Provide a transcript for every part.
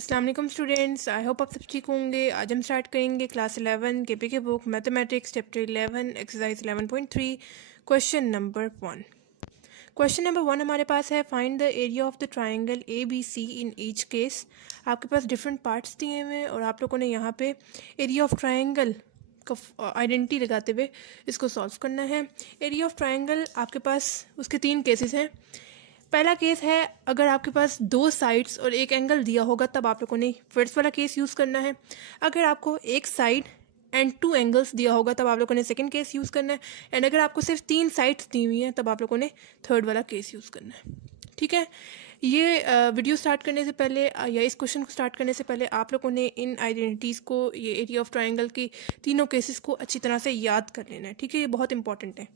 अस्सलाम वालेकुम students, I hope आप सब ठीक होंगे। आज हम स्टार्ट करेंगे क्लास 11 के के book mathematics chapter 11 exercise 11.3 question number 1। Question number 1 हमारे पास है find the area of the triangle A B C in each case. आपके पास डिफरेंट पार्ट्स दिए हुए हैं और आप लोगों ने यहाँ पे एरिया ऑफ ट्राइंगल का आइडेंटिटी लगाते हुए इसको सॉल्व करना है। एरिया ऑफ ट्राइंगल आपके पास उसके 3 केसेस हैं। पहला केस है अगर आपके पास 2 साइड्स और एक एंगल दिया होगा तब आप लोगों ने फर्स्ट वाला केस यूज़ करना है। अगर आपको एक साइड एंड 2 एंगल्स दिया होगा तब आप लोगों ने सेकंड केस यूज़ करना है। एंड अगर आपको सिर्फ 3 साइड्स दी हुई हैं तब आप लोगों ने थर्ड वाला केस यूज़ करना है। ठीक है, ये वीडियो स्टार्ट करने से पहले या इस क्वेश्चन को स्टार्ट करने से पहले आप लोगों ने इन आइडेंटिटीज़ को, ये एरिया ऑफ ट्राइंगल की तीनों केसेस को अच्छी तरह से याद कर लेना है। ठीक है, ये बहुत इंपॉर्टेंट है।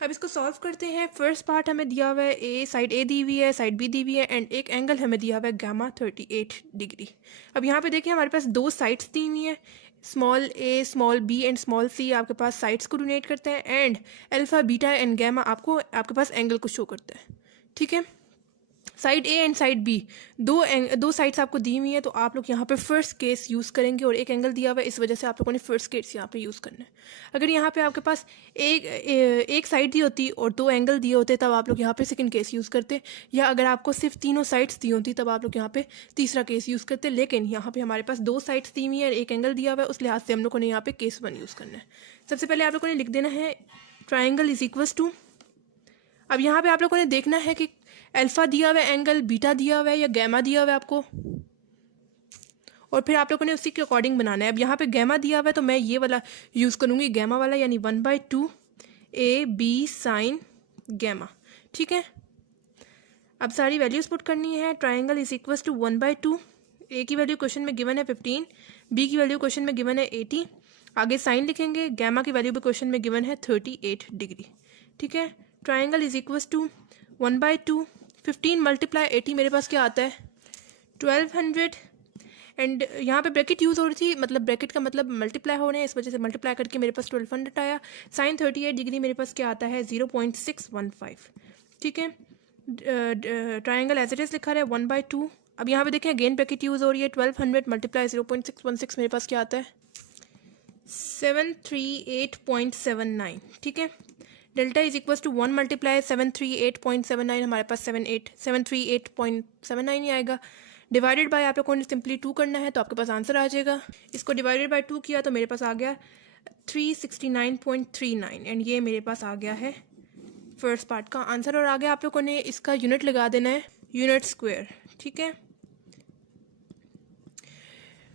अब इसको सॉल्व करते हैं। फर्स्ट पार्ट हमें दिया हुआ है साइड ए दी हुई है, साइड बी दी हुई है एंड एक एंगल हमें दिया हुआ है गामा 38 डिग्री। अब यहाँ पे देखिए हमारे पास 2 साइड्स दी हुई हैं, small a, small b and small c आपके पास साइड्स को डोनेट करते हैं and alpha, beta and gamma आपके पास एंगल को शो करता है। ठीक है, side a and side b दो साइड्स आपको दी हुई हैं तो आप लोग यहाँ पे फर्स्ट केस यूज़ करेंगे और एक एंगल दिया हुआ है, इस वजह से आप लोगों ने फर्स्ट केस यहाँ पे यूज़ करना है। अगर यहाँ पे आपके पास एक साइड दी होती और 2 एंगल दिए होते तब आप लोग यहाँ पे सेकंड केस यूज़ करते, या अगर आपको सिर्फ तीनों साइड्स दी होती तब आप लोग यहाँ पे तीसरा केस यूज़ करते। लेकिन यहाँ पे हमारे पास 2 साइड्स दी हुई है और एक एंगल दिया हुआ है, उस लिहाज से हम लोगों ने यहाँ पे केस 1 यूज़ करना है। सबसे पहले आप लोगों ने लिख देना है ट्राइंगल इज इक्वल्स टू। अब यहाँ पे आप लोगों ने देखना है कि अल्फा दिया हुआ है एंगल, बीटा दिया हुआ है या गैमा दिया हुआ है आपको, और फिर आप लोगों ने उसी के अकॉर्डिंग बनाना है। अब यहाँ पे गैमा दिया हुआ है तो मैं ये वाला यूज़ करूँगी, गैमा वाला, यानी 1/2 ए बी साइन गैमा। ठीक है, अब सारी वैल्यूज़ पुट करनी है। ट्राइंगल इज इक्वल्स टू 1/2, ए की वैल्यू क्वेश्चन में गिवन है 15, बी की वैल्यू क्वेश्चन में गिवन है 80, आगे साइन लिखेंगे, गैमा की वैल्यू भी क्वेश्चन में गिवन है 38 डिग्री। ठीक है, triangle is equals to 1/2, 15 multiply 80 मेरे पास क्या आता है 1200, एंड यहाँ पे ब्रैकेट यूज़ हो रही थी, मतलब ब्रैकेट का मतलब मल्टीप्लाई हो रहे हैं, इस वजह से मल्टीप्लाई करके मेरे पास 1200 आया। साइन 38 डिग्री मेरे पास क्या आता है 0.615। ठीक है, ट्राइंगल एज इट इज लिखा है 1/2। अब यहाँ पे देखें अगेन ब्रैकेट यूज़ हो रही है, 1200 मल्टीप्लाई 0.616 मेरे पास क्या आता है 738.79। ठीक है, delta is equal to 1 multiply 738.79, हमारे पास 738.79 ही आएगा। डिवाइडेड बाय आप लोगों ने सिंपली 2 करना है तो आपके पास आंसर आ जाएगा। इसको डिवाइडेड बाय 2 किया तो मेरे पास आ गया 369.39 एंड ये मेरे पास आ गया है फर्स्ट पार्ट का आंसर। और आगे आप लोगों ने इसका यूनिट लगा देना है, यूनिट स्क्वायर। ठीक है,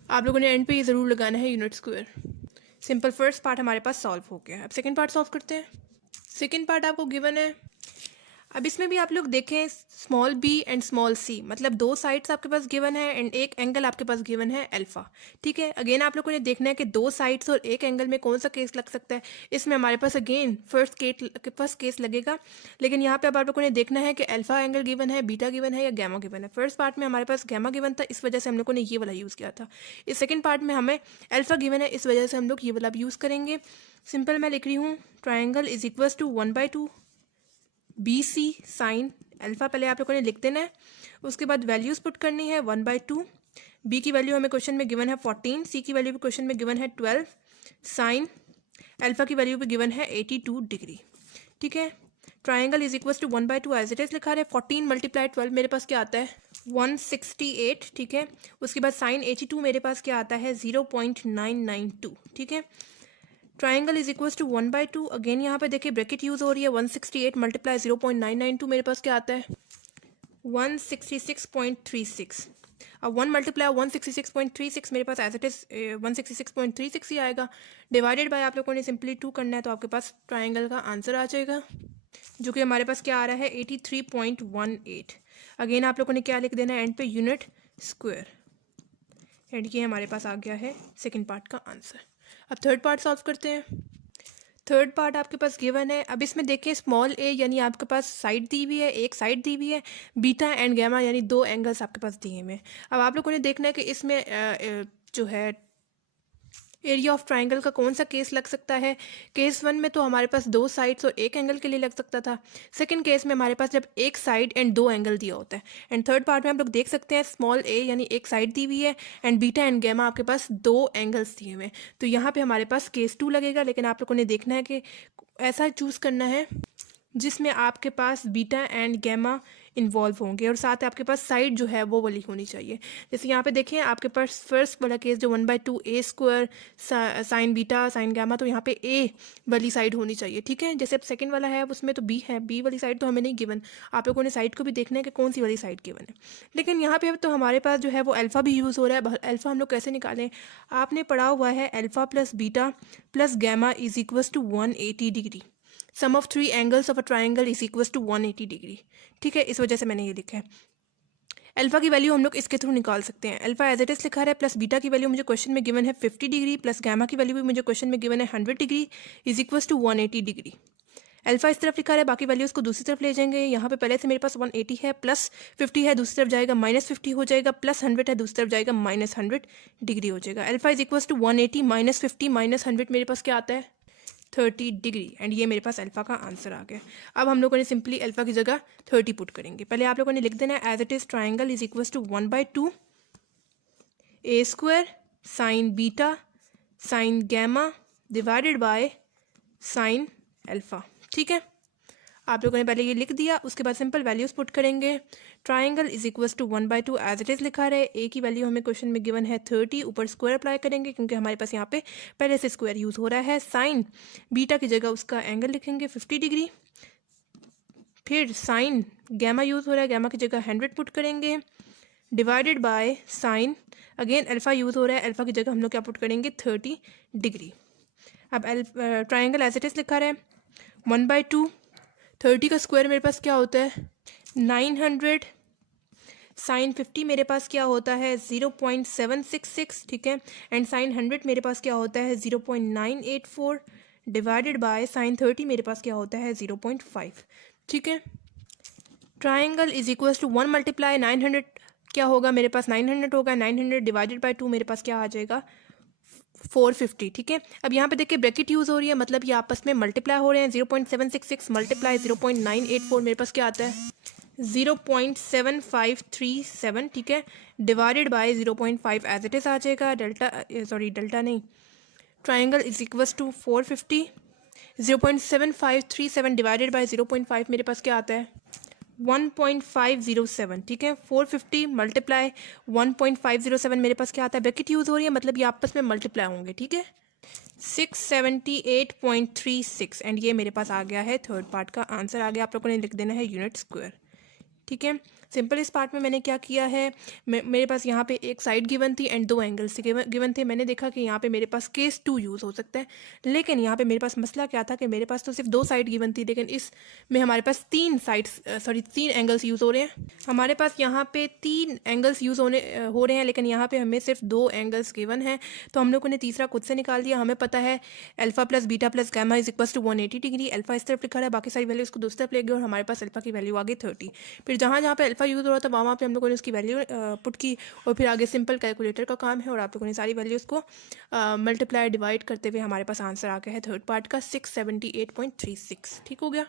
आप लोगों ने एंड पे ये ज़रूर लगाना है unit square. Simple first part हमारे पास सॉल्व हो गया। अब सेकंड पार्ट सॉल्व करते हैं। सेकंड पार्ट आपको गिवन है। अब इसमें भी आप लोग देखें स्मॉल बी एंड स्मॉल सी, मतलब 2 साइड्स आपके पास गिवन है एंड एक एंगल आपके पास गिवन है अल्फा। ठीक है, अगेन आप लोगों ने देखना है कि 2 साइड्स और एक एंगल में कौन सा केस लग सकता है। इसमें हमारे पास अगेन फर्स्ट केस लगेगा, लेकिन यहाँ पे अब आप लोगों ने देखना है कि अल्फा एंगल गिवन है, बीटा गिवन है या गैमा गिवन है। फर्स्ट पार्ट में हमारे पास गैमा गिवन था, इस वजह से हम लोगों ने ये वाला यूज़ किया था। इस सेकेंड पार्ट में हमें अल्फा गिवन है, इस वजह से हम लोग ये वाला यूज़ करेंगे। सिंपल मैं लिख रही हूँ triangle is equals to 1/2 B C sine alpha, पहले आप लोगों ने लिख देना है, उसके बाद वैल्यूज़ पुट करनी है 1/2, बी की वैल्यू हमें क्वेश्चन में गिवन है 14, सी की वैल्यू भी क्वेश्चन में गिवन है 12, साइन अल्फा की वैल्यू भी गिवन है 82 डिग्री। ठीक है, triangle is equals to 1/2 as it is लिखा है, 14 मल्टीप्लाई 12 मेरे पास क्या आता है 168। ठीक है, उसके बाद साइन 82 मेरे पास क्या आता है 0.992। ठीक है, triangle is equals to 1/2, again यहाँ पे देखिए ब्रैकेट यूज़ हो रही है, 168 मल्टीप्लाई 0.992 मेरे पास क्या आता है 166.36। अब 1 मल्टीप्लाई 166.36 मेरे पास एज इट इज 166.36 ही आएगा। डिवाइडेड बाय आप लोगों ने सिंपली 2 करना है तो आपके पास ट्राइंगल का आंसर आ जाएगा, जो कि हमारे पास क्या आ रहा है 83.18। अगेन आप लोगों ने क्या लिख देना है एंड पे यूनिट स्क्वायर, एंड ये हमारे पास आ गया है सेकेंड पार्ट का आंसर। अब थर्ड पार्ट सॉल्व करते हैं। थर्ड पार्ट आपके पास गिवन है। अब इसमें देखिए स्मॉल ए यानी आपके पास साइड दी हुई है, एक साइड दी हुई है, बीटा एंड गैमा यानी 2 एंगल्स आपके पास दिए हुए हैं। अब आप लोगों ने देखना है कि इसमें जो है एरिया ऑफ ट्राइंगल का कौन सा केस लग सकता है? केस 1 में तो हमारे पास 2 साइड्स और एक एंगल के लिए लग सकता था। सेकंड केस में हमारे पास जब एक साइड एंड 2 एंगल दिया होता है। एंड थर्ड पार्ट में हम लोग देख सकते हैं स्मॉल ए यानी एक साइड दी हुई है एंड बीटा एंड गैमा आपके पास 2 एंगल्स दिए हुए हैं। तो यहाँ पे हमारे पास केस 2 लगेगा, लेकिन आप लोगों ने देखना है कि ऐसा चूज़ करना है जिसमें आपके पास बीटा एंड गैमा इन्वॉल्व होंगे और साथ आपके पास साइड जो है वो वाली होनी चाहिए। जैसे यहाँ पे देखें आपके पास फर्स्ट वाला केस जो 1/2 ए square sine beta sine gamma, तो यहाँ पे ए वाली साइड होनी चाहिए, ठीक है। जैसे अब सेकंड वाला है उसमें तो बी है, बी वाली साइड तो हमें नहीं गिवन। आप लोगों ने साइड को भी देखना है कि कौन सी वाली साइड गिवन है। लेकिन यहाँ पे तो हमारे पास जो है वो अल्फ़ा भी यूज़ हो रहा है। अल्फ़ा हम लोग कैसे निकालें? आपने पढ़ा हुआ है alpha plus beta plus gamma is equals to 180 degree. Sum of 3 angles of a triangle is equals to 180 degree, ठीक है। इस वजह से मैंने ये लिखा है। अल्फा की वैल्यू हम लोग इसके थ्रू निकाल सकते हैं। अल्फा एज इट इज लिखा है प्लस बीटा की वैल्यू मुझे क्वेश्चन में गिवन है 50 डिग्री प्लस गैमा की वैल्यू भी मुझे क्वेश्चन में गिवन है 100 degree is equals to 180 degree. Alpha इस तरफ लिखा है, बाकी वैल्यूज़ को दूसरी तरफ ले जाएंगे। यहाँ पे पहले से मेरे पास 180 है, प्लस 50 है, दूसरी तरफ जाएगा -50 हो जाएगा, प्लस 100 है, दूसरी तरफ जाएगा -100 डिग्री हो जाएगा। अल्फा इज इक्वल्स टू 180 -50 -100 मेरे पास क्या आता है? 30 डिग्री। एंड ये मेरे पास अल्फ़ा का आंसर आ गया। अब हम लोगों ने सिंपली अल्फ़ा की जगह 30 पुट करेंगे। पहले आप लोगों ने लिख देना है as it is triangle is equals to 1/2 A square sine beta sine gamma divided by sine alpha, ठीक है। आप लोगों ने पहले ये लिख दिया, उसके बाद सिंपल वैल्यूज़ पुट करेंगे। Triangle is equals to 1/2 as it is लिखा रहे। ए की वैल्यू हमें क्वेश्चन में गिवन है 30, ऊपर स्क्वायर अप्लाई करेंगे क्योंकि हमारे पास यहाँ पे पहले से स्क्वायर यूज़ हो रहा है। साइन बीटा की जगह उसका एंगल लिखेंगे 50 डिग्री। फिर साइन गैमा यूज़ हो रहा है, गैमा की जगह 100 पुट करेंगे divided by sign again alpha use हो रहा है, अल्फ़ा की जगह हम लोग क्या पुट करेंगे 30 डिग्री। अब ट्राइंगल एज इट इज़ लिखा रहे 1/2 30 का स्क्वायर मेरे पास क्या होता है 900 साइन 50 मेरे पास क्या होता है 0.766, ठीक है। एंड साइन 100 मेरे पास क्या होता है 0.984 डिवाइडेड बाय साइन 30 मेरे पास क्या होता है 0.5, ठीक है। Triangle is equals to 1 multiply 900 क्या होगा मेरे पास 900 होगा, 900 डिवाइडेड बाय 2 मेरे पास क्या आ जाएगा 450, ठीक है। अब यहाँ पे देखिए ब्रैकेट यूज़ हो रही है, मतलब ये आपस में मल्टीप्लाई हो रहे हैं। 0.766 मल्टीप्लाई 0.984 मेरे पास क्या आता है 0.7537, ठीक है, divided by 0.5 as it is आ जाएगा। डेल्टा नहीं, triangle is equals to 450 0.7537 divided by 0.5 मेरे पास क्या आता है 1.507, ठीक है। 450 मल्टीप्लाई 1.507 मेरे पास क्या आता है, ब्रैकेट यूज़ हो रही है, मतलब ये आपस में मल्टीप्लाई होंगे, ठीक है। 678.36 एंड ये मेरे पास आ गया है थर्ड पार्ट का आंसर आ गया। आप लोगों ने लिख देना है यूनिट स्क्वायर, ठीक है। सिंपल इस पार्ट में मैंने क्या किया है, मेरे पास यहाँ पे एक साइड गिवन थी एंड 2 एंगल्स गिवन थे। मैंने देखा कि यहाँ पे मेरे पास केस 2 यूज़ हो सकता है, लेकिन यहाँ पे मेरे पास मसला क्या था कि मेरे पास तो सिर्फ 2 साइड गिवन थी, लेकिन इसमें हमारे पास 3 एंगल्स यूज़ हो रहे हैं। हमारे पास यहाँ पे 3 एंगल्स यूज़ हो रहे हैं, लेकिन यहाँ पे हमें सिर्फ 2 एंगल्स गिवन है। तो हम लोगों ने तीसरा खुद से निकाल दिया। हमें पता है alpha plus beta plus gamma is equals to 180 degree. Alpha इस तरफ लिखा है, बाकी सारी वैल्यू इसको दूसरी तरफ ले गए और हमारे पास अल्फा की वैल्यू आ गई 30। फिर जहाँ जहाँ पे अल्फा यूज़ हो रहा था वहाँ पे हम लोगों ने उसकी वैल्यू पुट की और फिर आगे सिंपल कैलकुलेटर का काम है और आप लोगों ने सारी वैल्यूज़ को मल्टीप्लाई डिवाइड करते हुए हमारे पास आंसर आ गया है थर्ड पार्ट का 678.36, ठीक हो गया।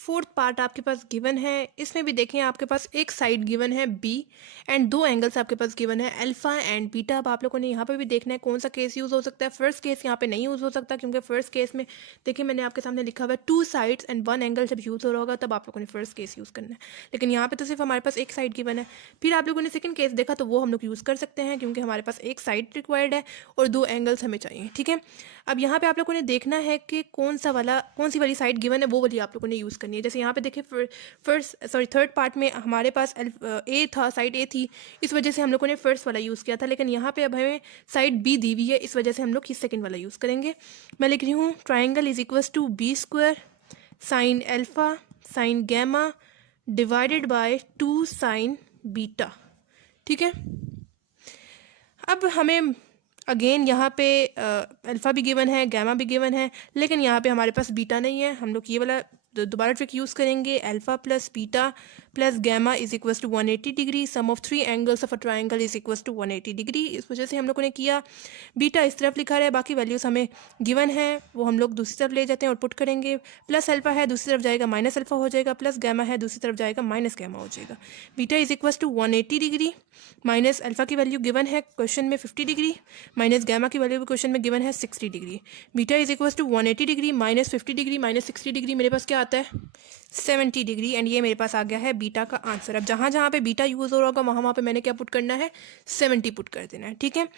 फोर्थ पार्ट आपके पास गिवन है, इसमें भी देखें आपके पास एक साइड गिवन है बी एंड 2 एंगल्स आपके पास गिवन है अल्फा एंड बीटा। अब आप लोगों ने यहाँ पे भी देखना है कौन सा केस यूज़ हो सकता है। फर्स्ट केस यहाँ पे नहीं यूज़ हो सकता क्योंकि फर्स्ट केस में देखिए मैंने आपके सामने लिखा हुआ है 2 साइड्स एंड 1 एंगल जब यूज़ हो रहा होगा तब आप लोगों ने फर्स्ट केस यूज़ करना है, लेकिन यहाँ पे तो सिर्फ हमारे पास एक साइड गिवन है। फिर आप लोगों ने सेकंड केस देखा तो वो हम लोग यूज़ कर सकते हैं क्योंकि हमारे पास एक साइड रिक्वायर्ड है और 2 एंगल्स हमें चाहिए, ठीक है। अब यहाँ पे आप लोगों ने देखना है कि कौन सी वाली साइड गिवन है वो वाली आप लोगों ने यूज़ करनी है। जैसे यहाँ पे देखिए थर्ड पार्ट में हमारे पास ए था, साइड ए थी, इस वजह से हम लोगों ने फर्स्ट वाला यूज़ किया था, लेकिन यहाँ पे अब हमें साइड बी दी हुई है, इस वजह से हम लोग सेकंड वाला यूज़ करेंगे। मैं लिख रही हूँ triangle is equals to B square sine alpha sine gamma divided by 2 sine beta, ठीक है। अब हमें अगेन यहाँ पे अल्फ़ा भी गिवन है, गैमा भी गिवन है, लेकिन यहाँ पे हमारे पास बीटा नहीं है। हम लोग ये वाला दोबारा ट्रिक यूज़ करेंगे, alpha plus beta plus gamma is equals to 180 degree, sum of 3 angles of a triangle is equals to 180 degree. इस वजह से हम लोगों ने किया, बीटा इस तरफ लिखा है, बाकी वैल्यूज़ हमें गिवन है वो हम लोग दूसरी तरफ ले जाते हैं और पुट करेंगे। प्लस अल्फा है दूसरी तरफ जाएगा माइनस अल्फा हो जाएगा, प्लस गैमा है दूसरी तरफ जाएगा माइनस गैमा हो जाएगा। Beta is equals to 180 degree, minus alpha की वैल्यू गिवन है क्वेश्चन में 50 डिग्री, माइनस गैमा की वैल्यू भी क्वेश्चन में गिवन है 60 degree. Beta is equals to 180 degree minus 50 degree minus 60 degree, मेरे पास क्या आता है 70 डिग्री। एंड ये मेरे पास आ गया है बीटा का आंसर। अब जहाँ जहाँ पे बीटा यूज़ हो रहा होगा वहाँ पे मैंने क्या पुट करना है 70 पुट कर देना है। ठीक है,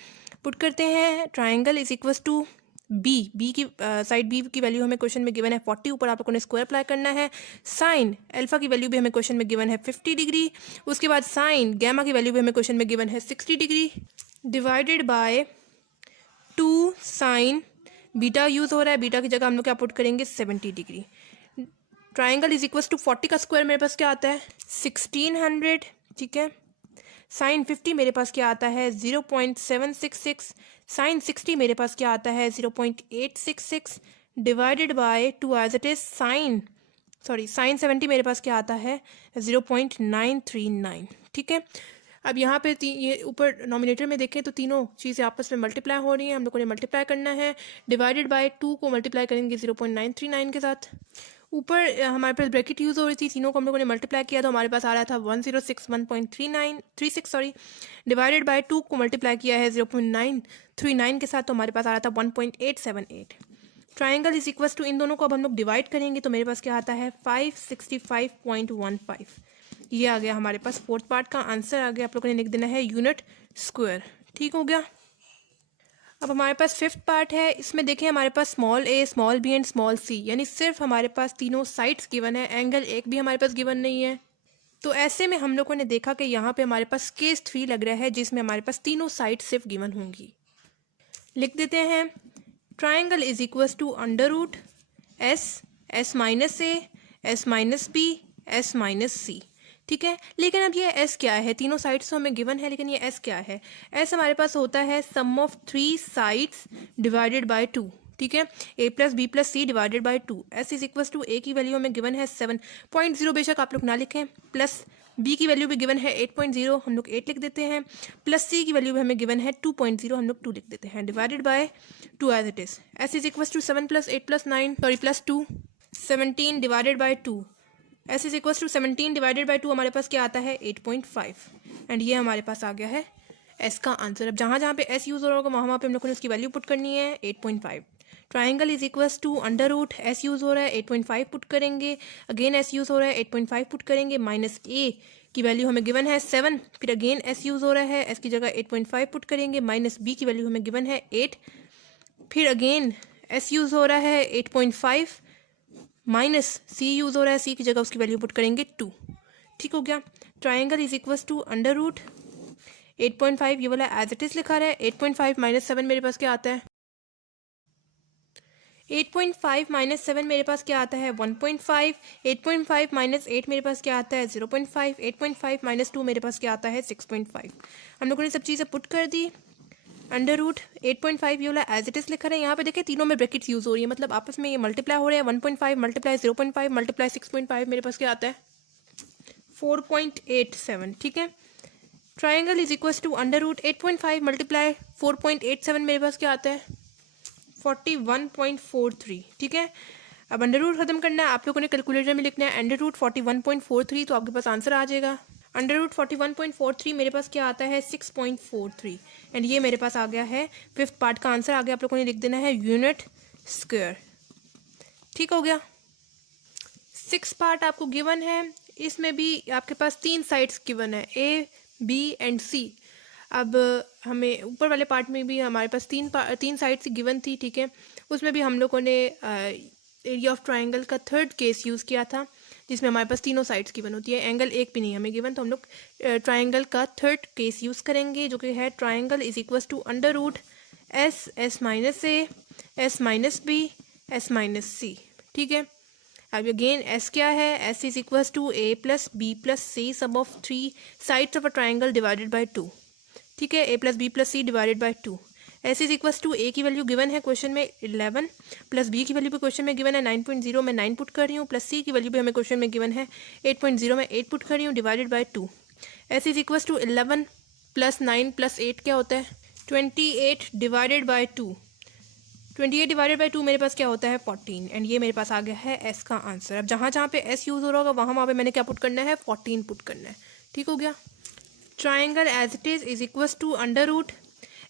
पुट करते हैं। Triangle is equals to B की साइड बी की वैल्यू हमें क्वेश्चन में गिवन है 40, ऊपर आप लोगों ने स्क्वायर अप्लाई करना है। साइन अल्फा की वैल्यू भी हमें क्वेश्चन में गिवन है 50 डिग्री, उसके बाद साइन गैमा की वैल्यू भी हमें क्वेश्चन में गिवन है 60 degree, divided by 2 sine beta use हो रहा है, बीटा की जगह हम लोग क्या पुट करेंगे 70 degree. Triangle is equals to 40 का स्क्वायर मेरे पास क्या आता है 1600। ठीक है, साइन 50 मेरे पास क्या आता है 0.766, साइन 60 मेरे पास क्या आता है 0.866, divided by 2 as it is sine 70 मेरे पास क्या आता है 0.939। ठीक है, अब यहाँ पे ये ऊपर नॉमिनेटर में देखें तो तीनों चीज़ें आपस में मल्टीप्लाई हो रही हैं, हम लोगों ने मल्टीप्लाई करना है। डिवाइडेड बाय 2 को मल्टीप्लाई करेंगे 0.939 के साथ। ऊपर हमारे पास ब्रैकेट यूज़ हो रही थी, तीनों को हम लोगों ने मल्टीप्लाई किया तो हमारे पास आ रहा था 1061.36 डिवाइडेड बाय 2 को मल्टीप्लाई किया है 0.939 के साथ तो हमारे पास आ रहा था 1.878। ट्राइंगल इज इक्वल्स टू इन दोनों को अब हम लोग डिवाइड करेंगे तो मेरे पास क्या आता है 565.15। ये आ गया हमारे पास फोर्थ पार्ट का आंसर आ गया। आप लोगों ने लिख देना है यूनिट स्क्वायर। ठीक हो गया। अब हमारे पास फिफ्थ पार्ट है, इसमें देखें हमारे पास small a small b and small c, यानी सिर्फ हमारे पास तीनों साइड्स गिवन है, एंगल एक भी हमारे पास गिवन नहीं है। तो ऐसे में हम लोगों ने देखा कि यहाँ पे हमारे पास केस 3 लग रहा है जिसमें हमारे पास तीनों साइड सिर्फ गिवन होंगी। लिख देते हैं triangle is equals to under root s minus a s minus b s minus c. ठीक है, लेकिन अब ये एस क्या है, तीनों साइड्स तो हमें गिवन है लेकिन ये एस क्या है। एस हमारे पास होता है sum of 3 sides divided by 2। ठीक है, a plus b plus c divided by 2। S is equals to a की वैल्यू हमें गिवन है 7.0, बेशक आप लोग ना लिखें, प्लस बी की वैल्यू भी गिवन है 8.0, हम लोग 8 लिख देते हैं, प्लस सी की वैल्यू भी हमें गिवन है 2.0, हम लोग 2 लिख देते हैं, divided by 2 as it is. S is equals to 7 plus 8 plus 9 plus 2 17 divided by 2। S is equals to 17 divided by 2 हमारे पास क्या आता है 8.5। एंड ये हमारे पास आ गया है एस का आंसर। अब जहाँ जहाँ पे एस यूज़ हो रहा होगा वहाँ पे हम लोगों ने उसकी वैल्यू पुट करनी है 8.5। Triangle is equals to under root S use हो रहा है 8.5 पुट करेंगे, अगेन एस यूज़ हो रहा है 8.5 पुट करेंगे, माइनस ए की वैल्यू हमें गिवन है 7, फिर अगेन एस यूज़ हो रहा है, एस की जगह 8.5 पुट करेंगे, माइनस बी की वैल्यू हमें गिवन है 8, फिर अगेन एस यूज़ हो रहा है 8.5, माइनस सी यूज़ हो रहा है, सी की जगह उसकी वैल्यू पुट करेंगे 2। ठीक हो गया। Triangle is equals to under root 8.5, ये वाला एज इट इज लिखा रहा है, 8.5 माइनस 7 मेरे पास क्या आता है 8.5 माइनस 7 मेरे पास क्या आता है 1.5, 8.5 माइनस 8 मेरे पास क्या आता है 0.5, 8.5 माइनस 2 मेरे पास क्या आता है 6.5। हम लोगों ने सब चीज़ें पुट कर दी। अंडर रूट 8.5 ये वाला एज इट इज लिखा है, यहाँ पे देखिए तीनों में ब्रैकेट्स यूज़ हो रही है, मतलब आपस में ये मल्टीप्लाई हो रहे हैं। 1.5 मल्टीप्लाई 0.5 मल्टीप्लाई 6.5 मेरे पास क्या आता है 4.87। ठीक है, triangle is equals to under root 8.5 multiply 4.87 मेरे पास क्या आता है 41.43। ठीक है, अब अंडर रूट खत्म करना है, आप लोगों ने कैलकुलेटर में लिखना है अंडर रूट 41.43, तो आपके पास आंसर आ जाएगा। अंडर रूट 41.43 मेरे पास क्या आता है 6.43। एंड ये मेरे पास आ गया है फिफ्थ पार्ट का आंसर आ गया। आप लोगों ने लिख देना है यूनिट स्क्वायर। ठीक हो गया। सिक्स पार्ट आपको गिवन है, इसमें भी आपके पास 3 साइड्स गिवन है ए बी एंड सी। अब हमें ऊपर वाले पार्ट में भी हमारे पास 3 साइड्स गिवन थी। ठीक है, उसमें भी हम लोगों ने एरिया ऑफ ट्राइंगल का थर्ड केस यूज़ किया था जिसमें हमारे पास तीनों साइड्स गिवन होती है, एंगल एक भी नहीं हमें गिवन, तो हम लोग ट्राइंगल का थर्ड केस यूज़ करेंगे जो कि है triangle is equals to under root s minus a s minus b s minus c. ठीक है, अब अगेन एस क्या है, s is equals to a plus b plus c sum of 3 sides of a triangle divided by 2। ठीक है, a plus b plus c divided by 2। S is equals to a की value given है question में 11 plus b की value भी question में given है 9.0 मैं 9 पुट कर रही हूँ प्लस सी की वैल्यू भी हमें क्वेश्चन में गिवन है 8.0 मैं 8 पुट कर रही हूँ divided by 2। S is equals to 11 plus 9 plus 8 क्या होता है 28 डिवाइडेड बाय 2। 28 डिवाइडेड बाय 2 मेरे पास क्या होता है 14 एंड ये मेरे पास आ गया है एस का आंसर। अब जहाँ जहाँ पे एस यूज़ हो रहा होगा वहाँ पे मैंने क्या पुट करना है 14 पुट करना है। ठीक हो गया। Triangle as it is equals to under root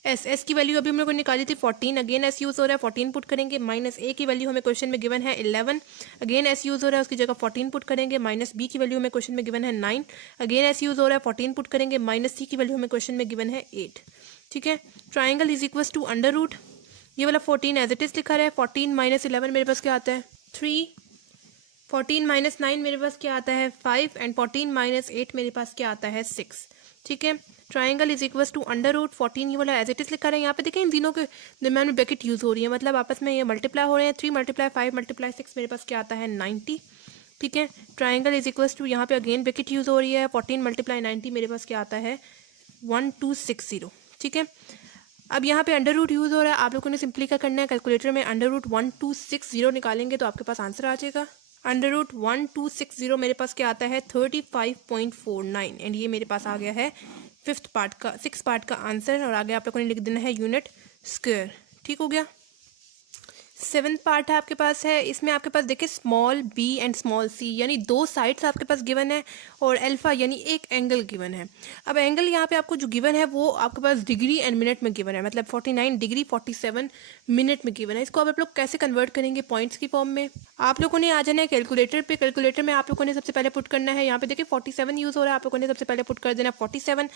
S की वैल्यू अभी हम लोग को निकाली थी 14 अगेन एस यूज़ हो रहा है 14 पुट करेंगे माइनस ए की वैल्यू हमें क्वेश्चन में गिवन है 11 अगेन एस यूज़ हो रहा है उसकी जगह 14 पुट करेंगे माइनस बी की वैल्यू हमें क्वेश्चन में गिवन है 9 अगेन एस यूज़ हो रहा है 14 पुट करेंगे माइनस सी की वैल्यू हमें क्वेश्चन में गिवन है 8। ठीक है। Triangle is equals to under root ये वाला 14 एज इट इज लिखा रहा है 14 माइनस 11 मेरे पास क्या आता है 3 14 माइनस 9 मेरे पास क्या आता है 5 एंड 14 माइनस 8 मेरे पास क्या आता है 6। ठीक है। Triangle is equals to under root 14 ये वाला एज इट इज लिखा रहा है। यहाँ पे देखें इन तीनों के दरम्यान में ब्रैकेट यूज़ हो रही है मतलब आपस में ये मल्टीप्लाई हो रहे हैं 3 मल्टीप्लाई 5 मल्टीप्लाई 6 मेरे पास क्या आता है 90। ठीक है। ट्राइंगल इज इक्वल्स टू यहाँ पे अगेन ब्रैकेट यूज़ हो रही है 14 मल्टीप्लाई 90 मेरे पास क्या आता है 1260। ठीक है। अब यहाँ पे अंडर रूट यूज़ हो रहा है आप लोगों ने सिंपली क्या करना है कैलकुलेटर में अंडर रूट 1260 निकालेंगे तो आपके पास आंसर आ जाएगा। अंडर रूट 1260 मेरे पास क्या आता है 35.49 एंड ये मेरे पास आ गया है 6 पार्ट का आंसर और आगे आप लोगों ने लिख देना है यूनिट स्क्वायर। ठीक हो गया। 7th पार्ट है आपके पास है इसमें आपके पास देखिए small b and small c यानी 2 साइड्स आपके पास गिवन है और अल्फा यानी एक एंगल गिवन है। अब एंगल यहाँ पे आपको जो गिवन है वो आपके पास डिग्री एंड मिनट में गिवन है मतलब 49 डिग्री 47 मिनट में गिवन है। इसको अब आप लोग कैसे कन्वर्ट करेंगे पॉइंट्स की फॉर्म में आप लोगों ने आ जाना है कैलकुलेटर पे। कैलकुलेटर में आप लोगों ने सबसे पहले पुट करना है यहाँ पे देखिए 47 यूज़ हो रहा है आप लोगों ने सबसे पहले पुट कर देना 47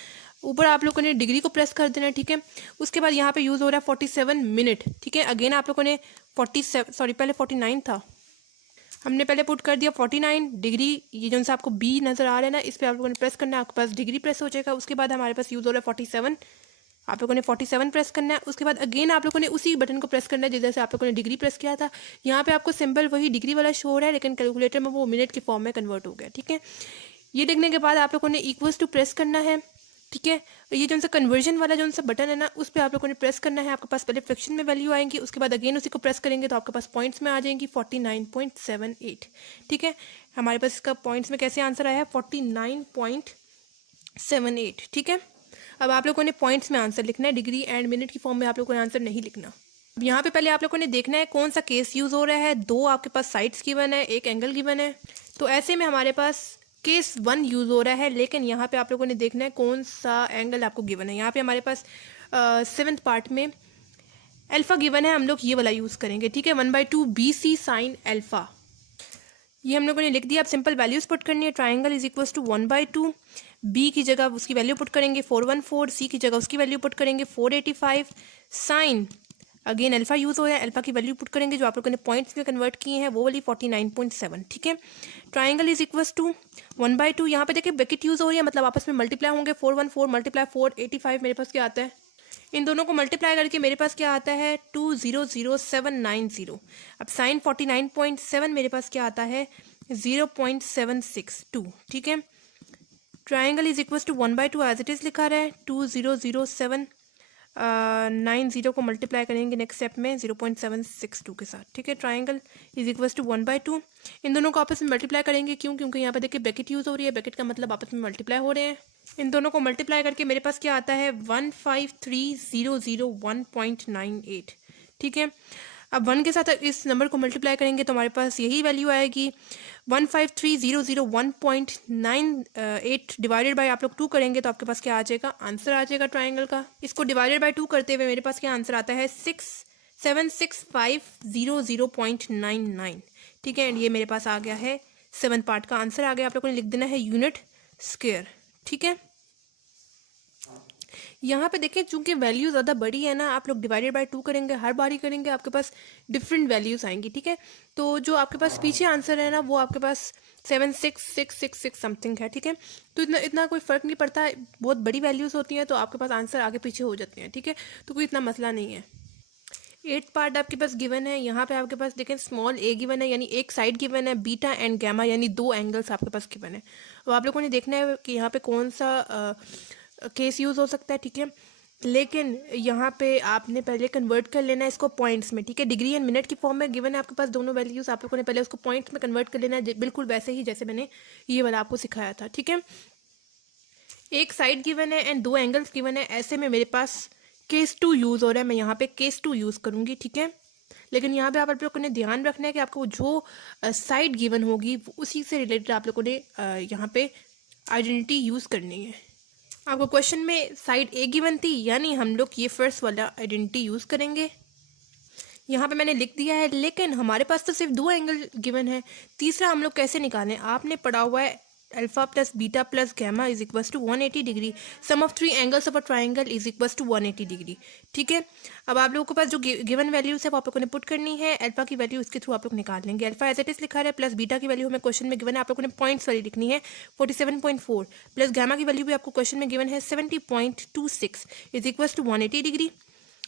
ऊपर आप लोगों ने डिग्री को प्रेस कर देना। ठीक है। उसके बाद यहाँ पे यूज़ हो रहा है 47 मिनट। ठीक है। अगेन आप लोगों ने 49 था हमने पहले पुट कर दिया 49 डिग्री ये जो सा आपको बी नज़र आ रहा है ना इस पर आप लोगों ने प्रेस करना है आपके पास डिग्री प्रेस हो जाएगा। उसके बाद हमारे पास यूज़ हो रहा है 47 आप लोगों ने 47 प्रेस करना है। उसके बाद अगेन आप लोगों ने उसी बटन को प्रेस करना है जैसे आप लोगों ने डिग्री प्रेस किया था। यहाँ पे आपको सिंबल वही डिग्री वाला शो हो रहा है लेकिन कैलकुलेटर में वो मिनट के फॉर्म में कन्वर्ट हो गया। ठीक है। ये देखने के बाद आप लोगों ने इक्वल्स टू प्रेस करना है। ठीक है। ये जो सा कन्वर्जन वाला जो सा बटन है ना उस पर आप लोगों ने प्रेस करना है। आपके पास पहले फ्रैक्शन में वैल्यू आएंगी उसके बाद अगेन उसी को प्रेस करेंगे तो आपके पास पॉइंट्स में आ जाएंगी 49.78। ठीक है। हमारे पास इसका पॉइंट्स में कैसे आंसर आया है 49.78। ठीक है। अब आप लोगों ने पॉइंट्स में आंसर लिखना है डिग्री एंड मिनट की फॉर्म में आप लोगों ने आंसर नहीं लिखना। अब यहाँ पे पहले आप लोगों ने देखना है कौन सा केस यूज़ हो रहा है। 2 आपके पास साइड्स गिवन है एक एंगल गिवन है तो ऐसे में हमारे पास केस 1 यूज़ हो रहा है लेकिन यहाँ पे आप लोगों ने देखना है कौन सा एंगल आपको गिवन है। यहाँ पे हमारे पास 7th पार्ट में अल्फ़ा गिवन है हम लोग ये वाला यूज़ करेंगे। ठीक है। 1/2 BC साइन अल्फ़ा ये हम लोगों ने लिख दिया। अब सिंपल वैल्यूज़ पुट करनी है। Triangle is equals to 1/2 B की जगह उसकी वैल्यू पुट करेंगे 414 सी की जगह उसकी वैल्यू पुट करेंगे 485 साइन अगेन अल्फा यूज़ हो रहा है अल्फा की वैल्यू पुट करेंगे जो आप लोगों ने पॉइंट्स में कन्वर्ट किए हैं वो वाली 49.7। ठीक है। ट्राइंगल इज इक्वल्स टू 1/2 यहाँ पे देखिए ब्रैकेट यूज़ हो रही है मतलब आपस में मल्टीप्लाई होंगे 414 मल्टीप्लाई 485 मेरे पास क्या आता है इन दोनों को मल्टीप्लाई करके मेरे पास क्या आता है 200790। अब साइन 49.7 मेरे पास क्या आता है 0.762। ठीक है। Triangle is equals to 1/2 as it is लिखा रहा है 200790 को मल्टीप्लाई करेंगे नेक्स्ट स्टेप में 0.762 के साथ। ठीक है। ट्राइंगल इज इक्वल्स टू 1/2 इन दोनों को आपस में मल्टीप्लाई करेंगे क्योंकि यहाँ पे देखिए ब्रैकेट यूज़ हो रही है ब्रैकेट का मतलब आपस में मल्टीप्लाई हो रहे हैं। इन दोनों को मल्टीप्लाई करके मेरे पास क्या आता है 153,001.98। ठीक है। अब 1 के साथ इस नंबर को मल्टीप्लाई करेंगे तो हमारे पास यही वैल्यू आएगी 153,001.98 डिवाइडेड बाय आप लोग 2 करेंगे तो आपके पास क्या आ जाएगा आंसर आ जाएगा ट्राइंगल का। इसको डिवाइडेड बाय 2 करते हुए मेरे पास क्या आंसर आता है 676,500.99। ठीक है। एंड ये मेरे पास आ गया है 7th पार्ट का आंसर आ गया। आप लोगों ने लिख देना है यूनिट स्क्वायर। ठीक है। यहाँ पे देखें चूंकि वैल्यू ज़्यादा बड़ी है ना आप लोग डिवाइडेड बाय 2 करेंगे हर बारी करेंगे आपके पास डिफरेंट वैल्यूज आएंगी। ठीक है। तो जो आपके पास पीछे आंसर है ना वो आपके पास 76666 समथिंग है। ठीक है। तो इतना कोई फ़र्क नहीं पड़ता बहुत बड़ी वैल्यूज़ होती हैं तो आपके पास आंसर आगे पीछे हो जाते हैं। ठीक है। तो कोई इतना मसला नहीं है। 8th पार्ट आपके पास गिवन है। यहाँ पे आपके पास देखें स्मॉल ए गिवन है यानी एक साइड गिवन है बीटा एंड गैमा यानी 2 एंगल्स आपके पास गिवन है। तो आप लोगों ने देखना है कि यहाँ पे कौन सा केस यूज़ हो सकता है। ठीक है। लेकिन यहाँ पे आपने पहले कन्वर्ट कर लेना है इसको पॉइंट्स में, ठीक है। डिग्री एंड मिनट की फॉर्म में गिवन है आपके पास दोनों वैल्यूज़, आप लोगों ने पहले उसको पॉइंट्स में कन्वर्ट कर लेना है, बिल्कुल वैसे ही जैसे मैंने ये वाला आपको सिखाया था, ठीक है। एक साइड गिवन है एंड दो एंगल्स गिवन है, ऐसे में मेरे पास केस 2 यूज़ हो रहा है, मैं यहाँ पे केस 2 यूज़ करूँगी, ठीक है। लेकिन यहाँ पे आप लोगों ने ध्यान रखना है कि आपको जो साइड गिवन होगी उसी से रिलेटेड आप लोगों ने यहाँ पे आइडेंटिटी यूज़ करनी है। आपको क्वेश्चन में साइड ए गिवन थी, यानी हम लोग ये फर्स्ट वाला आइडेंटिटी यूज़ करेंगे। यहाँ पे मैंने लिख दिया है, लेकिन हमारे पास तो सिर्फ दो एंगल गिवन है, तीसरा हम लोग कैसे निकालें। आपने पढ़ा हुआ है alpha plus beta plus gamma is equals to 180 degree, sum of three angles of a triangle is equals to 180 degree, ठीक है। अब आप लोगों के पास जो गिवन वैल्यूज है वो आप लोगों ने पुट करनी है, अल्फा की वैल्यू इसके थ्रू आप लोग निकाल लेंगे। अल्फा एज इट इज लिखा है, प्लस बीटा की वैल्यू हमें क्वेश्चन में गिवन है, आप लोगों ने पॉइंट्स वाली लिखनी है 47.4, प्लस गैमा की वैल्यू भी आपको क्वेश्चन में गिवन है 70.26 is equals to 180 degree.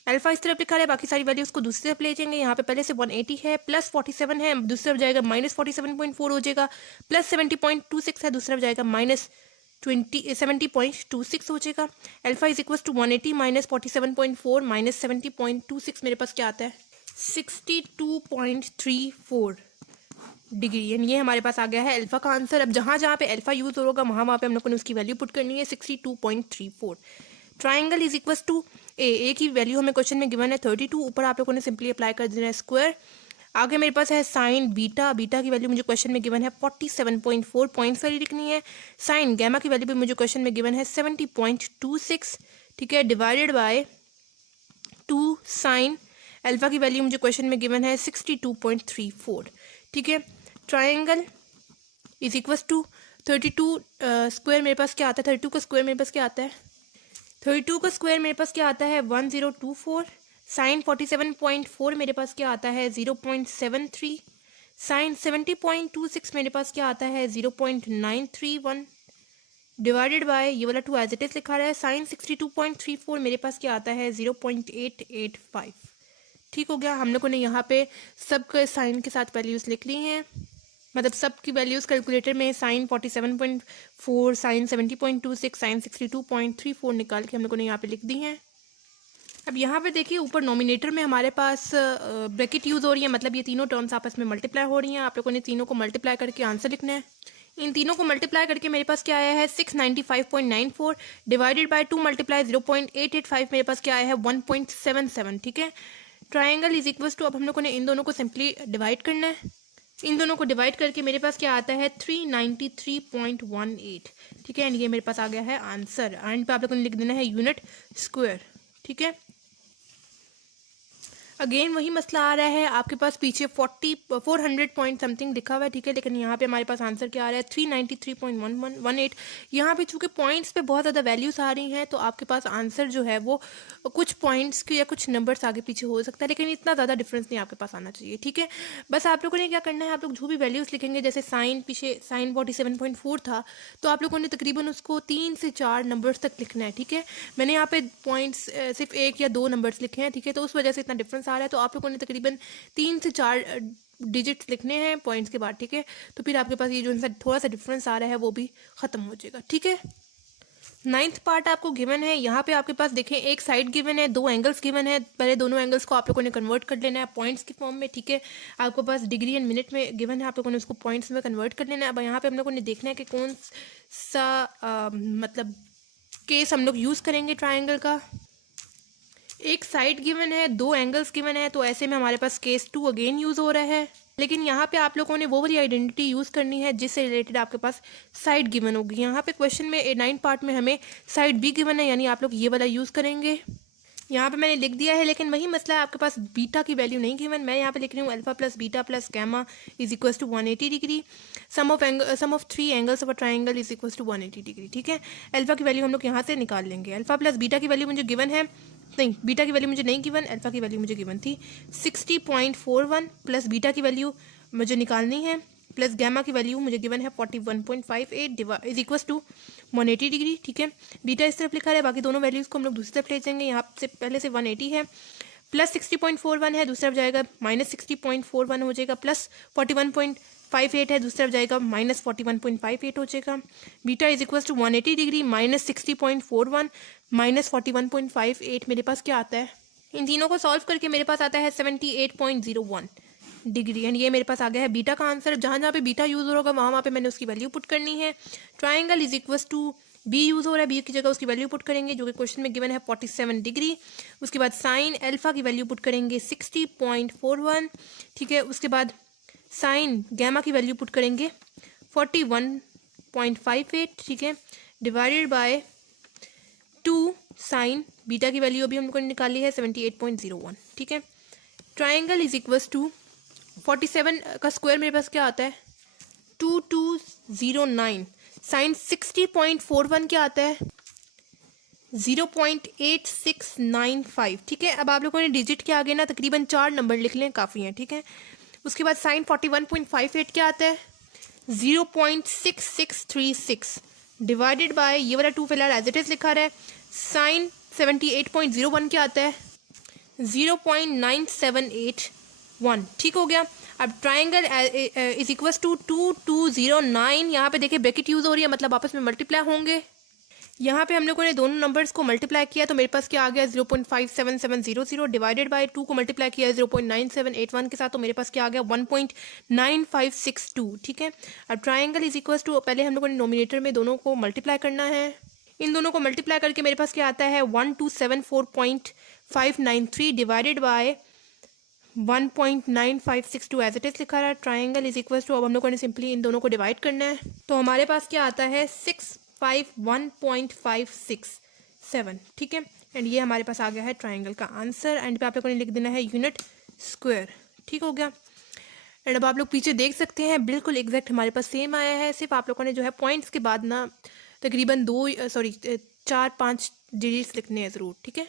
Alpha इस तरफ लिखा है, बाकी सारी वैल्यूज को दूसरी तरफ ले जाएंगे। यहाँ पे पहले से 180 है, प्लस 47 है, दूसरी तरफ जाएगा माइनस 47.4 हो जाएगा, प्लस 70.26 है, दूसरी तरफ जाएगा माइनस 70.26 हो जाएगा। Alpha is equal to 180 minus 47.4 minus 70.26 मेरे पास क्या आता है 62.34 डिग्री, यानी ये हमारे पास आ गया है अल्फा का आंसर। अब जहाँ जहाँ पे अल्फा यूज होगा वहाँ पे हम लोग को उसकी वैल्यू पुट करनी है 62.34। Triangle is equal to a की वैल्यू हमें क्वेश्चन में गिवन है 32, ऊपर आप लोगों ने सिंपली अप्लाई कर देना है स्क्वायर। आगे मेरे पास है साइन बीटा, बीटा की वैल्यू मुझे क्वेश्चन में गिवन है 47.4, पॉइंट्स वाली लिखनी है। साइन गैमा की वैल्यू भी मुझे क्वेश्चन में गिवन है 70.26, ठीक है, डिवाइडेड बाय 2 साइन अल्फा की वैल्यू मुझे क्वेश्चन में गिवन है 62.34, ठीक है। Triangle is equal to 32 square मेरे पास क्या आता है, 32 का स्क्वायर मेरे पास क्या आता है 32 का स्क्वायर मेरे पास क्या आता है 1024, साइन 47.4 मेरे पास क्या आता है 0.73, साइन 70.26 मेरे पास क्या आता है 0.931, डिवाइडेड बाय ये वाला 2 एज इट इज लिखा रहा है, साइन 62.34 मेरे पास क्या आता है 0.885। ठीक हो गया, हम लोगों ने यहाँ पे सब साइन के साथ वैल्यूज लिख ली हैं, मतलब सब की वैल्यूज़ कैलकुलेटर में साइन 47.4, साइन 70.26, साइन 62.34 निकाल के हम लोगों ने यहाँ पे लिख दी हैं। अब यहाँ पे देखिए ऊपर नॉमिनेटर में हमारे पास ब्रैकेट यूज़ हो रही है, मतलब ये तीनों टर्म्स आपस में मल्टीप्लाई हो रही हैं। आप लोगों ने तीनों को मल्टीप्लाई करके आंसर लिखना है। इन तीनों को मल्टीप्लाई करके मेरे पास क्या आया है 695.94, डिवाइडेड बाय 2 मल्टीप्लाई 0.885 मेरे पास क्या आया है 1.77, ठीक है। ट्राइंगल इज इक्वल टू, अब हम लोगों ने इन दोनों को सिंपली डिवाइड करना है, इन दोनों को डिवाइड करके मेरे पास क्या आता है 393.18, ठीक है, एंड ये मेरे पास आ गया है आंसर। एंड पे आप लोगों ने लिख देना है यूनिट स्क्वायर, ठीक है। अगेन वही मसला आ रहा है, आपके पास पीछे 400 पॉइंट समथिंग लिखा हुआ है, ठीक है, लेकिन यहाँ पे हमारे पास आंसर क्या आ रहा है 393.18। यहाँ पे चूँकि पॉइंट्स पे बहुत ज़्यादा वैल्यूज आ रही हैं तो आपके पास आंसर जो है वो कुछ पॉइंट्स के या कुछ नंबर्स आगे पीछे हो सकता है, लेकिन इतना ज़्यादा डिफरेंस नहीं आपके पास आना चाहिए, ठीक है। बस आप लोगों ने क्या करना है, आप लोग जो भी वैल्यूज़ लिखेंगे, जैसे साइन पीछे साइन 47.4 था तो आप लोगों ने तकरीबन उसको 3 से 4 नंबर्स तक लिखना है, ठीक है। मैंने यहाँ पे पॉइंट्स सिर्फ 1 या 2 नंबर्स लिखे हैं, ठीक है, तो उस वजह से इतना डिफरेंस आ रहा है। तो आप लोगों ने तकरीबन 3 से 4 डिजिट्स लिखने हैं पॉइंट्स के बाद, ठीक है, तो फिर आपके पास ये जो थोड़ा सा डिफरेंस आ रहा है वो भी ख़त्म हो जाएगा, ठीक है। 9th पार्ट आपको गिवन है, यहाँ पे आपके पास देखें एक साइड गिवन है, 2 एंगल्स गिवन है, पहले दोनों एंगल्स को आप लोगों ने कन्वर्ट कर लेना है पॉइंट्स की फॉर्म में, ठीक है। आपके पास डिग्री एंड मिनट में गिवन है, आप लोगों ने उसको पॉइंट्स में कन्वर्ट कर लेना है। अब यहाँ पे हम लोगों ने देखना है कि कौन सा मतलब केस हम लोग यूज़ करेंगे ट्राइंगल का। एक साइड गिवन है, 2 एंगल्स गिवन है, तो ऐसे में हमारे पास केस 2 अगेन यूज़ हो रहा है, लेकिन यहाँ पे आप लोगों ने वो वाली आइडेंटिटी यूज़ करनी है जिससे रिलेटेड आपके पास साइड गिवन होगी। यहाँ पे क्वेश्चन में 9 पार्ट में हमें साइड बी गिवन है, यानी आप लोग ये वाला यूज़ करेंगे। यहाँ पे मैंने लिख दिया है, लेकिन वही मसला है आपके पास बीटा की वैल्यू नहीं गिवन। मैं यहाँ पे लिख रही हूँ alpha plus beta plus gamma is equal to 180 degree, sum of 3 angles of a triangle is equal to 180 degree, ठीक है। अल्फा की वैल्यू हम लोग यहाँ से निकाल लेंगे। अल्फा प्लस बीटा की वैल्यू मुझे गिवन है, नहीं बीटा की वैल्यू मुझे नहीं गिवन, अल्फा की वैल्यू मुझे गिवन थी 60.41, प्लस बीटा की वैल्यू मुझे निकालनी है, प्लस गैमा की वैल्यू मुझे गिवन है 41.58 इज इक्वल टू 180 डिग्री, ठीक है। बीटा इस तरफ लिखा है, बाकी दोनों वैल्यूज़ को हम लोग दूसरी तरफ ले जाएंगे। यहाँ से पहले से 180 है, प्लस 60.41 है, दूसरी तरफ जाएगा माइनस 60.41 हो जाएगा, प्लस 58 है, दूसरी तरफ जाएगा -41.58 हो जाएगा। Beta is equal to 180 degree -60.41 -41.58 मेरे पास क्या आता है? इन तीनों को सॉल्व करके मेरे पास आता है 78.01 डिग्री। एंड ये मेरे पास आ गया है बीटा का आंसर। जहाँ जहाँ पे बीटा यूज़ हो रहा होगा वहाँ पे मैंने उसकी वैल्यू पुट करनी है। Triangle is equal to B use हो रहा है, बी की जगह उसकी वैल्यू पुट करेंगे जो कि क्वेश्चन में गिवन है 47 डिग्री। उसके बाद साइन अल्फा की वैल्यू पुट करेंगे 60.41, ठीक है। उसके बाद साइन गैमा की वैल्यू पुट करेंगे 41.58, ठीक है, डिवाइडेड बाय 2 साइन बीटा की वैल्यू अभी हम लोगों ने निकाली है 78.01, ठीक है। ट्राइंगल इज इक्वल टू 47 का स्क्वायर मेरे पास क्या आता है 2209। साइन 60.41 क्या आता है 0.8695, ठीक है। अब आप लोगों ने डिजिट के आगे ना तकरीबन 4 नंबर लिख लें, काफ़ी हैं, ठीक है। उसके बाद साइन 41.58 क्या आता है 0.6636 डिवाइडेड बाय ये वाला 2 फिलहाल एज इट इज लिखा रहा है। साइन 78.01 क्या आता है 0.9781, ठीक हो गया। अब ट्राइंगल इज इक्वल टू 2209, यहाँ पे देखिए ब्रैकेट यूज़ हो रही है, मतलब आपस में मल्टीप्लाई होंगे। यहाँ पे हम लोगों ने दोनों नंबर्स को मल्टीप्लाई किया तो मेरे पास क्या आ गया 0.57700 डिवाइडेड बाय 2 को मल्टीप्लाई किया 0.9781 के साथ तो मेरे पास क्या आ गया 1.9562, ठीक है। अब ट्राइंगल इज इक्वल टू पहले हम लोगों ने नोमिनेटर में दोनों को मल्टीप्लाई करना है। इन दोनों को मल्टीप्लाई करके मेरे पास क्या आता है 1274.593 divided by 1.9562 as it is लिखा रहा है। ट्राइंगल इज इक्वल टू अब हम लोगों ने सिंपली इन दोनों को डिवाइड करना है तो हमारे पास क्या आता है 651.567, ठीक है। एंड ये हमारे पास आ गया है ट्राइंगल का आंसर। एंड पे आप लोगों ने लिख देना है यूनिट स्क्वायर, ठीक हो गया। एंड अब आप लोग पीछे देख सकते हैं बिल्कुल एग्जैक्ट हमारे पास सेम आया है, सिर्फ आप लोगों ने जो है पॉइंट्स के बाद ना तकरीबन 4-5 डिजिट्स लिखने हैं ज़रूर, ठीक है।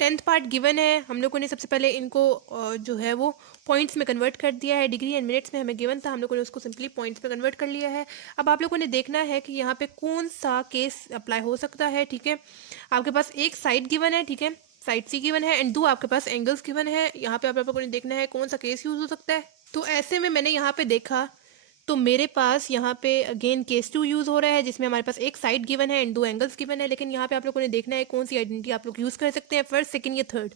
10th पार्ट गिवन है, हम लोगों ने सबसे पहले इनको जो है वो पॉइंट्स में कन्वर्ट कर दिया है। डिग्री एंड मिनट्स में हमें गिवन था, हम लोगों ने उसको सिंपली पॉइंट्स में कन्वर्ट कर लिया है। अब आप लोगों ने देखना है कि यहाँ पे कौन सा केस अप्लाई हो सकता है, ठीक है। आपके पास एक साइड गिवन है, ठीक है, साइड सी गिवन है, एंड 2 आपके पास एंगल्स गिवन है। यहाँ पे आप लोगों ने देखना है कौन सा केस यूज़ हो सकता है। तो ऐसे में मैंने यहाँ पे देखा तो मेरे पास यहाँ पे अगेन केस 2 यूज़ हो रहा है जिसमें हमारे पास एक साइड गिवन है एंड 2 एंगल्स गिवन है। लेकिन यहाँ पे आप लोगों ने देखना है कौन सी आइडेंटिटी आप लोग यूज़ कर सकते हैं, फर्स्ट, सेकंड या थर्ड।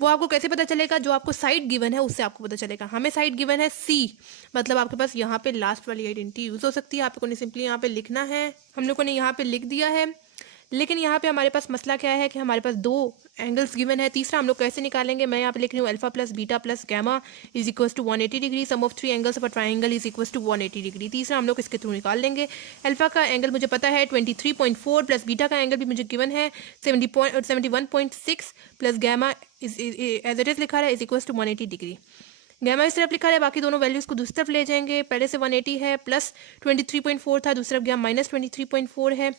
वो आपको कैसे पता चलेगा, जो आपको साइड गिवन है उससे आपको पता चलेगा। हमें साइड गिवन है सी, मतलब आपके पास यहाँ पे लास्ट वाली आइडेंटिटी यूज़ हो सकती है। आप लोगों ने सिंपली यहाँ पे लिखना है, हम लोगों ने यहाँ पे लिख दिया है। लेकिन यहाँ पे हमारे पास मसला क्या है कि हमारे पास 2 एंगल्स गिवन है। तीसरा हम लोग कैसे निकालेंगे, मैं यहाँ पे लिख रही हूँ alpha plus beta plus gamma is equal to 180 degree. Sum of 3 angles of a triangle is equal to 180 degree. तीसरा हम लोग इसके थ्रू निकाल लेंगे। अल्फा का एंगल मुझे पता है 23.4 प्लस बीटा का एंगल भी मुझे गिवन है 71.6 plus gamma is as it is लिखा है is equal to 180 degree. Gamma इस तरफ लिखा है, बाकी दोनों वैल्यूज़ को दूसरी तरफ ले जाएंगे। पहले से 180 है प्लस 23.4 था, दूसरी तरफ गया -23.4 है,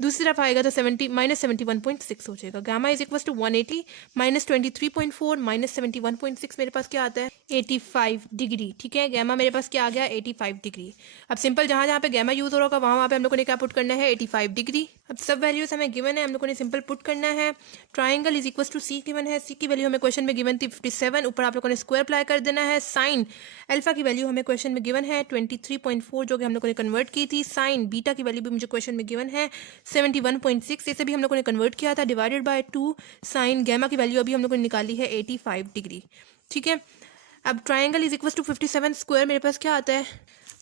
दूसरी तरफ आएगा तो -71.6 हो जाएगा। गामा इज इक्वल टू 180 -23.4 -71.6 मेरे पास क्या आता है 85 डिग्री, ठीक है। गैमा मेरे पास क्या आ गया 85 डिग्री। अब सिंपल जहाँ जहाँ पे गैमा यूज़ हो रहा होगा वहाँ पे हम लोगों ने क्या पुट करना है 85 डिग्री। अब सब वैल्यूज़ हमें गिवन है, हम लोगों ने सिंपल पुट करना है। Triangle is equal to C given है, सी की वैल्यू हमें क्वेश्चन में गिवन थी 57, ऊपर आप लोगों ने स्क्वायर अप्लाई कर देना है। साइन अल्फा की वैल्यू हमें क्वेश्चन में गिवन है 23.4 जो कि हम लोगों ने कन्वर्ट की थी। साइन बीटा की वैल्यू भी मुझे क्वेश्चन में गिवन है 71.6, इसे भी हम लोगों ने कन्वर्ट किया था, डिवाइडेड बाय 2 साइन गैमा की वैल्यू अभी हम लोगों ने निकाली है 85 डिग्री, ठीक है। अब triangle is equal to 57 square मेरे पास क्या आता है,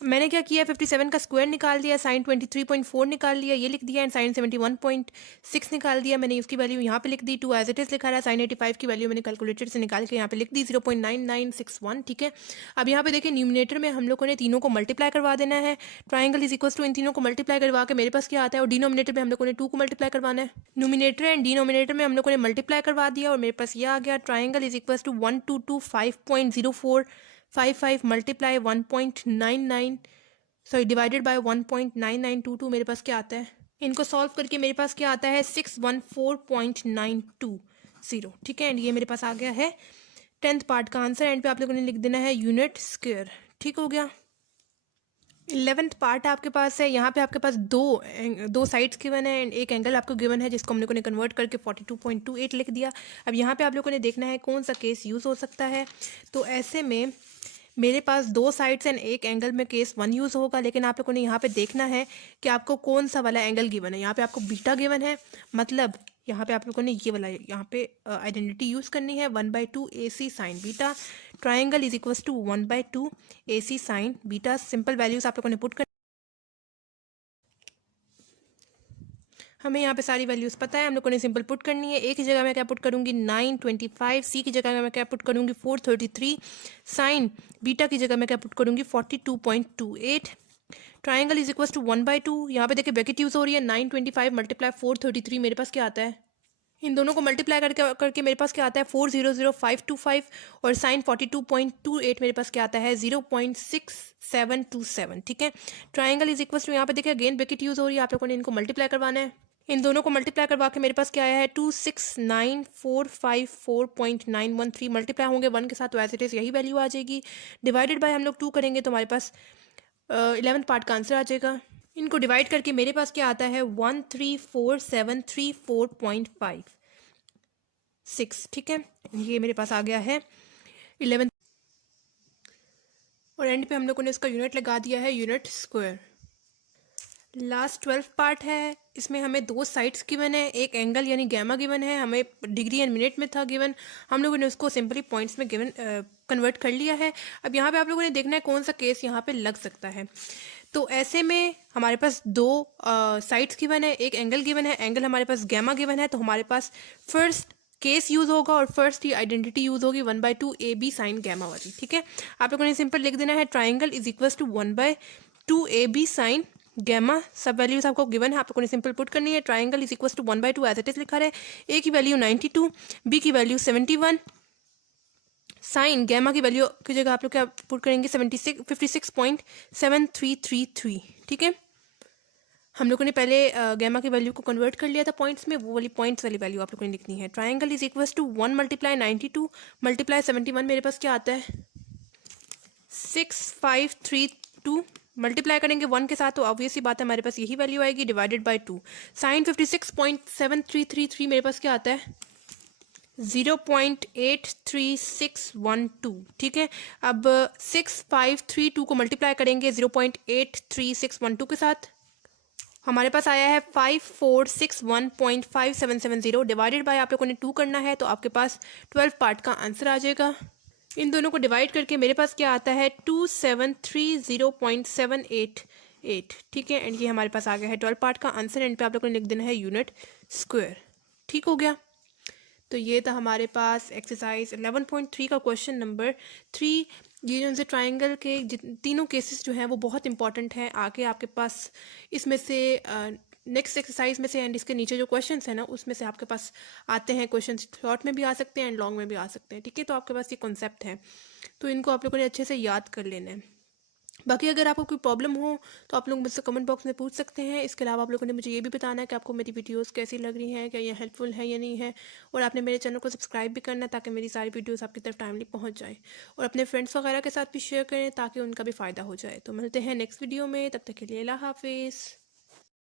मैंने क्या किया 57 का स्क्वायर निकाल दिया, साइन 23.4 निकाल लिया, ये लिख दिया, एंड साइन 71.6 निकाल दिया। मैंने उसकी वैल्यू यहाँ पे लिख दी, 2 एज इट इज लिखा रहा है। साइन 85 की वैल्यू मैंने कैलकुलेटर से निकाल के यहाँ पे लिख दी 0.9961, ठीक है। अब यहाँ पे देखिए न्यूमिनेटर में हम लोगों ने तीनों को मल्टीप्लाई करवा देना है। ट्राइंगल इज इक्वल टू इन तीनों को मल्टीप्लाई करवा के मेरे पास क्या आता है, और डिनोमिनेटर में हम लोगों ने 2 को मल्टीप्लाई करवाना है। न्यूमिनेटर एंड डिनोमिनेटर में हम लोगों ने मल्टीप्लाई करवा दिया और मेरे पास ये आ गया triangle is equal to 1225.0455 multiply 1.99 sorry divided by 1.9922 मेरे पास क्या आता है। इनको सॉल्व करके मेरे पास क्या आता है 614.920, ठीक है। एंड ये मेरे पास आ गया है 10th पार्ट का आंसर। एंड पे आप लोगों ने लिख देना है यूनिट स्क्वायर, ठीक हो गया। 11th पार्ट आपके पास है, यहाँ पे आपके पास दो साइड्स गिवन है एंड एक एंगल आपको गिवन है जिसको हम लोगों ने कन्वर्ट करके 42.28 लिख दिया। अब यहाँ पे आप लोगों ने देखना है कौन सा केस यूज़ हो सकता है। तो ऐसे में मेरे पास दो साइड्स एंड एक एंगल में केस 1 यूज़ होगा, लेकिन आप लोगों ने यहाँ पे देखना है कि आपको कौन सा वाला एंगल गिवन है। यहाँ पे आपको बीटा गिवन है, मतलब यहाँ पे आप लोगों ने ये वाला यहाँ पे आइडेंटिटी यूज़ करनी है, 1/2 AC sine beta triangle is equals to 1/2 AC sine beta. Simple values आप लोगों ने पुट कर, हमें यहाँ पे सारी वैल्यूज़ पता है, हम लोगों ने सिंपल पुट करनी है। ए की जगह मैं क्या पुट करूँगी 925, सी की जगह मैं क्या पुट करूँगी 433, साइन बीटा की जगह मैं क्या पुट करूँगी 42.28। ट्राइंगल इज इक्वल टू 1/2, यहाँ पे देखिए ब्रैकेट यूज़ हो रही है, 925 मल्टीप्लाई 433 मेरे पास क्या आता है, इन दोनों को मल्टीप्लाई करके मेरे पास क्या आता है 400525, और साइन 42.28 मेरे पास क्या आता है 0.6727। ठीक है, ट्राइंगल इज इक्वल टू, यहाँ पे देखिए अगेन ब्रैकेट यूज़ हो रही है, आप लोगों ने इनको मल्टीप्लाई करवाना है। इन दोनों को मल्टीप्लाई करवा के मेरे पास क्या आया है 269,454.913, मल्टीप्लाई होंगे 1 के साथ तो एज इट इज़ यही वैल्यू आ जाएगी। डिवाइडेड बाय हम लोग 2 करेंगे तो हमारे पास 11th पार्ट का आंसर आ जाएगा। इनको डिवाइड करके मेरे पास क्या आता है 134,734.56। ठीक है, ये मेरे पास आ गया है 11th, और एंड पे हम लोगों ने इसका यूनिट लगा दिया है यूनिट स्क्वायर। लास्ट 12 पार्ट है, इसमें हमें दो साइड्स गिवन है, एक एंगल यानी गैमा गिवन है, हमें डिग्री एंड मिनट में था गिवन, हम लोगों ने उसको सिंपली पॉइंट्स में गिवन कन्वर्ट कर लिया है। अब यहाँ पे आप लोगों ने देखना है कौन सा केस यहाँ पे लग सकता है। तो ऐसे में हमारे पास दो साइड्स गिवन है, एक एंगल गिवन है, एंगल हमारे पास गैमा गिवन है, तो हमारे पास फर्स्ट केस यूज़ होगा और फर्स्ट ही आइडेंटिटी यूज़ होगी 1/2 AB साइन गैमा वाली। ठीक है, आप लोगों ने सिंपल लिख देना है triangle is equal to 1/2 AB sine gamma. सब वैल्यूज आपको गिवन है, आप लोगों ने सिंपल पुट करनी है। Triangle is equal to 1/2 as it is लिखा है, ए की वैल्यू 92, बी की वैल्यू 71, साइन गैमा की वैल्यू की जगह आप लोग क्या पुट करेंगे 56.7333। ठीक है, हम लोगों ने पहले गैमा की वैल्यू को कन्वर्ट कर लिया था पॉइंट्स में, वो वाली पॉइंट्स वाली वैल्यू आप लोगों ने लिखनी है। Triangle is equal to 1 multiply 92 multiply 71, मेरे पास क्या आता है 6532, मल्टीप्लाई करेंगे 1 के साथ तो ऑब्वियस सी बात है हमारे पास यही वैल्यू आएगी, डिवाइडेड बाय 2। साइन 56.7333 मेरे पास क्या आता है 0.83612। ठीक है, अब 6532 को मल्टीप्लाई करेंगे 0.83612 के साथ, हमारे पास आया है 5461.5770, डिवाइडेड बाय आप लोगों ने 2 करना है तो आपके पास 12 पार्ट का आंसर आ जाएगा। इन दोनों को डिवाइड करके मेरे पास क्या आता है 2730.788। ठीक है, एंड ये हमारे पास आ गया है 12 पार्ट का आंसर, एंड पे आप लोगों ने लिख देना है यूनिट स्क्वायर। ठीक हो गया, तो ये था हमारे पास एक्सरसाइज 11.3 का क्वेश्चन नंबर 3। ये जो ट्राइंगल के तीनों केसेस जो हैं वो बहुत इंपॉर्टेंट हैं, आगे आपके पास इसमें से नेक्स्ट एक्सरसाइज में से एंड इसके नीचे जो क्वेश्चंस हैं ना उसमें से आपके पास आते हैं क्वेश्चंस, शॉर्ट में भी आ सकते हैं एंड लॉन्ग में भी आ सकते हैं। ठीक है, तो आपके पास ये कॉन्सेप्ट है, तो इनको आप लोगों ने अच्छे से याद कर लेना है। बाकी अगर आपको कोई प्रॉब्लम हो तो आप लोग मुझसे कमेंट बॉक्स में पूछ सकते हैं। इसके अलावा आप लोगों ने मुझे ये भी बताना है कि आपको मेरी वीडियोस कैसी लग रही हैं, क्या ये हेल्पफुल है या नहीं है, और आपने मेरे चैनल को सब्सक्राइब भी करना है ताकि मेरी सारी वीडियोस आपकी तरफ टाइमली पहुंच जाए, और अपने फ्रेंड्स वगैरह के साथ भी शेयर करें ताकि उनका भी फ़ायदा हो जाए। तो मिलते हैं नेक्स्ट वीडियो में, तब तक के लिए अल्लाह हाफिज़।